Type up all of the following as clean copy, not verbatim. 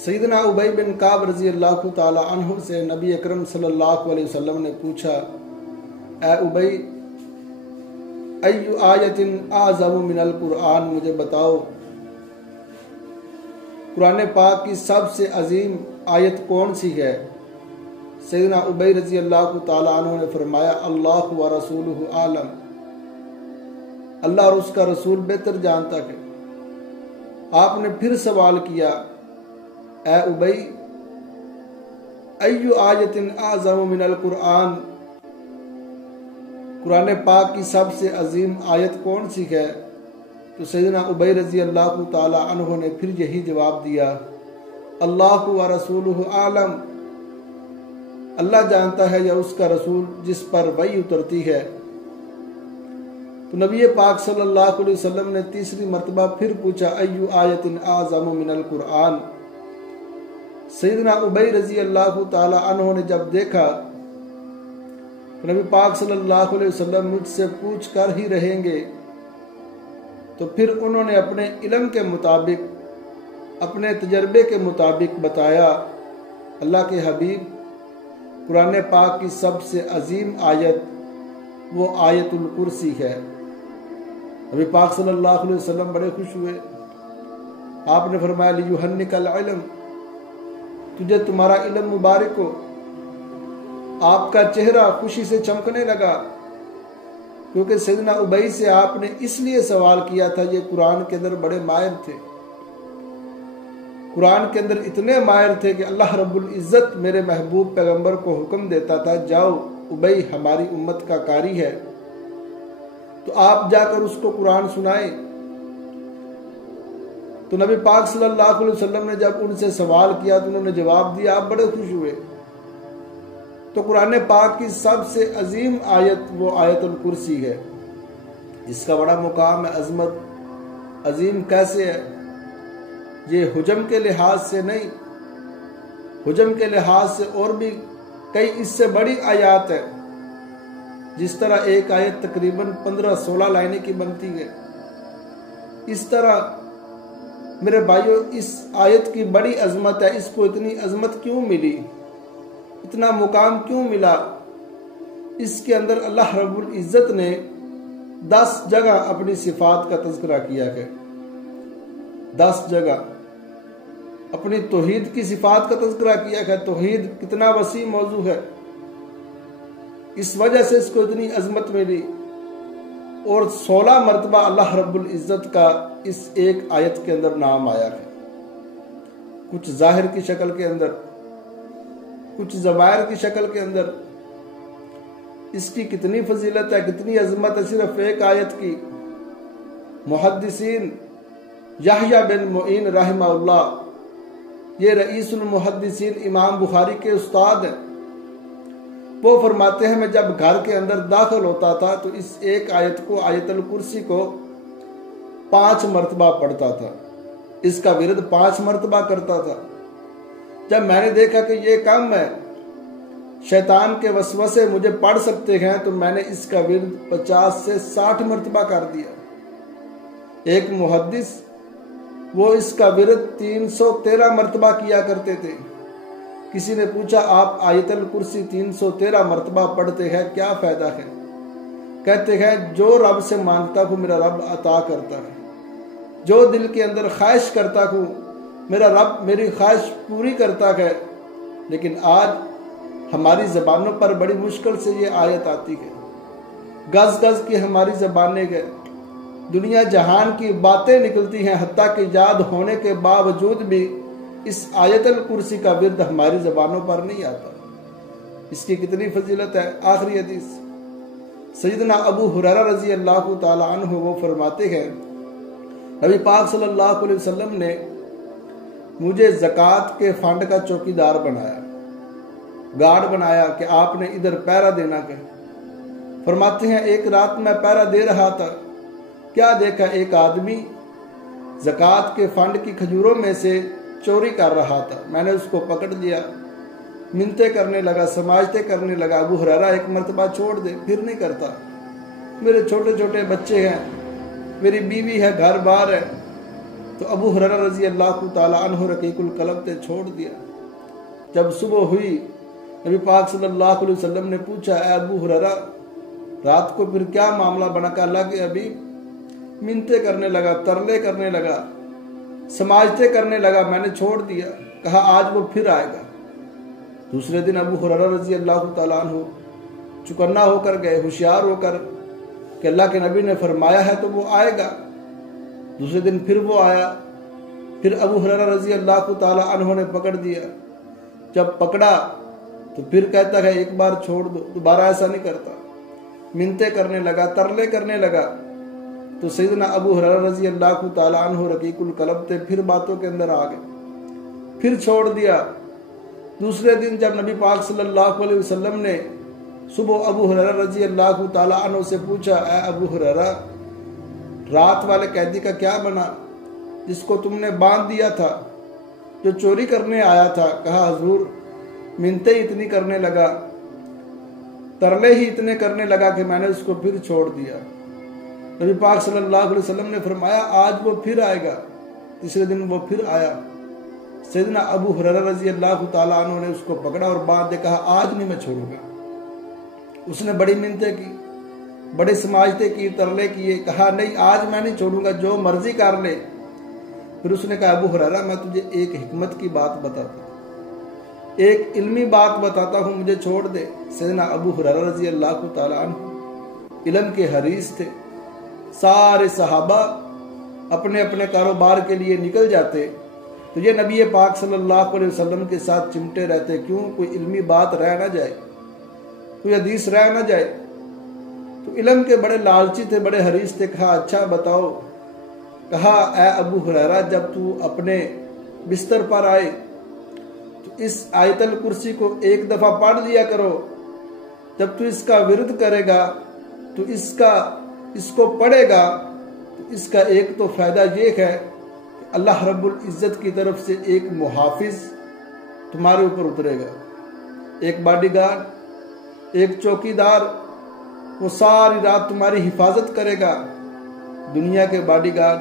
सैयदना उबई बिन काब रजी अल्लाह ताला अन्हु से नबी अकरम सल्लल्लाहु अलैहि वसल्लम ने पूछा, ए उबई, अय्यु आयतिन आज़मु मिनल कुरान, मुझे बताओ कुरान पाक की सबसे अजीम आयत कौन सी है। सैयदना उबई रजी अल्लाह ताला अन्हु ने फरमाया, अल्लाह व रसूलुहु आलम, अल्लाह और उसका रसूल बेहतर जानता है। आपने फिर सवाल किया, ए उबई, अय्यु आयतिन आज़मु मिनल कुरान, कुरान पाक की सबसे अजीम आयत कौन सी है। तो सैयदना उबई रजी अल्लाह ताला अन्हु ने फिर यही जवाब दिया, अल्लाह व रसूलुहु आलम, अल्लाह जानता है या उसका रसूल जिस पर वही उतरती है। तो नबी पाक सल्लल्लाहु अलैहि वसल्लम ने तीसरी मर्तबा फिर पूछा, अय्यु आयतिन आज़मु मिनल कुरान। सैयदना उबई रजी अल्लाह ताला अन्हु ने जब देखा नबी पाक सल्लल्लाहु अलैहि वसल्लम मुझसे पूछ कर ही रहेंगे, तो फिर उन्होंने अपने इल्म के मुताबिक, अपने तजर्बे के मुताबिक बताया, अल्लाह के हबीब, कुरान पाक की सबसे अजीम आयत वो आयतुल कुर्सी है। नबी पाक सल्लल्लाहु अलैहि वसल्लम बड़े खुश हुए। आपने फरमाया, लियुहन्निकल इल्म, तुझे तुम्हारा इल्म मुबारक हो। आपका चेहरा खुशी से चमकने लगा, क्योंकि सैयदना उबई से आपने इसलिए सवाल किया था, ये कुरान के अंदर बड़े माहिर थे। कुरान के अंदर इतने माहिर थे कि अल्लाह रब्बुल इज्जत मेरे महबूब पैगंबर को हुक्म देता था, जाओ उबई हमारी उम्मत का कारी है, तो आप जाकर उसको कुरान सुनाए। तो नबी पाक सल्लल्लाहु अलैहि वसल्लम ने जब उनसे सवाल किया तो उन्होंने जवाब दिया, आप बड़े खुश हुए। तो कुरान पाक की सबसे अजीम आयत वो आयतुल कुर्सी है, जिसका बड़ा मुकाम है, अजमत। अजीम कैसे है? ये हुजम के लिहाज से नहीं, हुजम के लिहाज से और भी कई इससे बड़ी आयत है। जिस तरह एक आयत तकरीबन 15-16 लाइनें की बनती है, इस तरह मेरे भाइयों इस आयत की बड़ी अजमत है। इसको इतनी अजमत क्यों मिली, इतना मुकाम क्यों मिला? इसके अंदर अल्लाह रब्बुल इज्जत ने 10 जगह अपनी सिफात का तज़किरा किया है। 10 जगह अपनी तौहीद की सिफात का तज़किरा किया है। तौहीद कितना वसी मौजू है, इस वजह से इसको इतनी अजमत मिली। और 16 मरतबा अल्लाह रब्बुल इज्जत का इस एक आयत के अंदर नाम आया है, कुछ जाहिर की शक्ल के अंदर, कुछ ज़वाहिर की शक्ल के अंदर। इसकी कितनी फजीलत है, कितनी अजमत है सिर्फ एक आयत की। मुहद्दिसीन याहया बिन मुईन रहमहुल्लाह, ये रईसुल मुहद्दिसीन इमाम बुखारी के उस्ताद हैं, वो फरमाते हैं मैं जब घर के अंदर दाखिल होता था तो इस एक आयत को, आयतुल कुर्सी को 5 मरतबा पढ़ता था। इसका विरद 5 मरतबा करता था। जब मैंने देखा कि ये कम है, शैतान के वसवसे मुझे पढ़ सकते हैं, तो मैंने इसका विरद 50 से 60 मरतबा कर दिया। एक मुहद्दिस वो इसका विरद 313 मरतबा किया करते थे। किसी ने पूछा, आप आयतुल कुर्सी 313 मरतबा पढ़ते हैं, क्या फायदा है? कहते हैं जो रब से मांगता हूँ मेरा रब अता करता है, जो दिल के अंदर ख्वाहिश करता हूँ मेरा रब मेरी ख्वाहिश पूरी करता है। लेकिन आज हमारी ज़बानों पर बड़ी मुश्किल से ये आयत आती है। गज गज की हमारी ज़बानें गए, दुनिया जहान की बातें निकलती हैं, हत्ता कि याद होने के बावजूद भी इस आयतुल कुर्सी का विरद हमारी ज़बानों पर नहीं आता। इसकी कितनी फजीलत है। आखिरी हदीस, सैयदना अबू हुरैरा रजी अल्लाह ताला अन्हु वो फरमाते हैं, नबी पाक सल्लल्लाहु अलैहि वसल्लम ने मुझे ज़कात के फंड का चौकीदार बनाया, गार्ड बनाया कि आपने इधर पहरा देना है। फरमाते हैं एक रात मैं पहरा दे रहा था, क्या देखा एक आदमी ज़कात के फंड की खजूरों में से चोरी कर रहा था। मैंने उसको पकड़ लिया, मिन्नते करने लगा, समाजते करने लगा। अबू हुरैरा एक मरतबा छोड़ दे, फिर नहीं करता। मेरे छोटे छोटे बच्चे हैं, मेरी बीवी है, घर बार है, तो अबू हुरैरा रजी अल्लाह ताला अन्हु रकीकुल कलब ने छोड़ दिया। जब सुबह हुई, नबी पाक सल्लल्लाहु अलैहि वसल्लम ने पूछा, ऐ अबू हुरैरा रात को फिर क्या मामला बना? का अल्लाह के अभी मिन्नते करने लगा, तरले करने लगा, समाजते करने लगा, मैंने छोड़ दिया। कहा आज वो फिर आएगा। दूसरे दिन अबू हुरैरा रजी अल्लाह ताला अन्हु चुकन्ना होकर गए, होशियार होकर कि अल्लाह के नबी ने फरमाया है तो वो आएगा। दूसरे दिन फिर वो आया। फिर अबू हुरैरा रजी अल्लाह ताला अन्हु ने पकड़ दिया। जब पकड़ा तो फिर कहता है एक बार छोड़ दो, दोबारा ऐसा नहीं करता। मिन्नते करने लगा, तरले करने लगा। तो सैयदना अबू हुरैरा रजी अल्लाह ताला अन्हु रकीकुल कलब थे, फिर बातों के अंदर आ गए, फिर छोड़ दिया। दूसरे दिन जब नबी पाक सल्लल्लाहु अलैहि वसल्लम ने सुबह अबू हुरैरा रजी अल्लाह ताला अन्हु से पूछा, ऐ अबू हुरैरा रात वाले कैदी का क्या बना जिसको तुमने बांध दिया था, जो चोरी करने आया था? कहा हुजूर मिन्नतें इतनी करने लगा, तरले ही इतने करने लगा कि मैंने उसको फिर छोड़ दिया। नबी पाक सल्लल्लाहु अलैहि वसल्लम ने फरमाया आज वो फिर आएगा। तीसरे दिन वो फिर आया। सैयदना अबू हुरैरा रजी अल्लाह ताला अन्हु ने उसको पकड़ा और बांध दे, कहा आज नहीं मैं छोड़ूंगा। उसने बड़ी मिन्नतें की, बड़े समाजते की, तरले किए, कहा नहीं आज मैं नहीं छोड़ूंगा, जो मर्जी कर ले। फिर उसने कहा अबू हुरैरा मैं तुझे एक हिकमत की बात बताता हूँ, एक इल्मी बात बताता हूँ, मुझे छोड़ दे। सैयदना अबू हुरैरा रजी अल्लाह ताला अन्हु इल्म के हरीस थे। सारे सहाबा अपने अपने कारोबार के लिए निकल जाते तो ये नबी पाक सल्लल्लाहु अलैहि वसल्लम के साथ चिमटे रहते, क्यों कोई इल्मी बात रह ना जाए, कोई हदीस रह ना जाए। तो इल्म के बड़े लालची थे, बड़े हरीस थे। कहा अच्छा बताओ। कहा ऐ अबू हुरैरा जब तू अपने बिस्तर पर आए तो इस आयतल कुर्सी को एक दफा पढ़ लिया करो। जब तू इसका विरुद्ध करेगा तो इसको पढ़ेगा तो इसका एक तो फायदा ये है कि अल्लाह रब्बुल इज्जत की तरफ से एक मुहाफिज तुम्हारे ऊपर उतरेगा, एक बॉडीगार्ड, एक चौकीदार, वो सारी रात तुम्हारी हिफाजत करेगा। दुनिया के बॉडीगार्ड,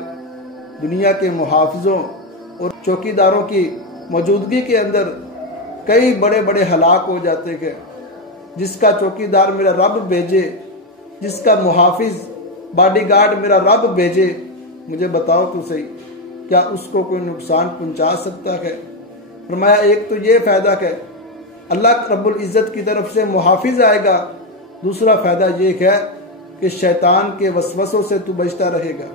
दुनिया के मुहाफिजों और चौकीदारों की मौजूदगी के अंदर कई बड़े बड़े हलाक हो जाते हैं। जिसका चौकीदार मेरा रब भेजे, जिसका मुहाफिज बॉडीगार्ड मेरा रब भेजे, मुझे बताओ तो सही क्या उसको कोई नुकसान पहुंचा सकता है? फरमाया एक तो ये फायदा है अल्लाह रब्बुल इज्जत की तरफ से मुहाफिज आएगा, दूसरा फायदा ये है कि शैतान के वसवसों से तू बचता रहेगा।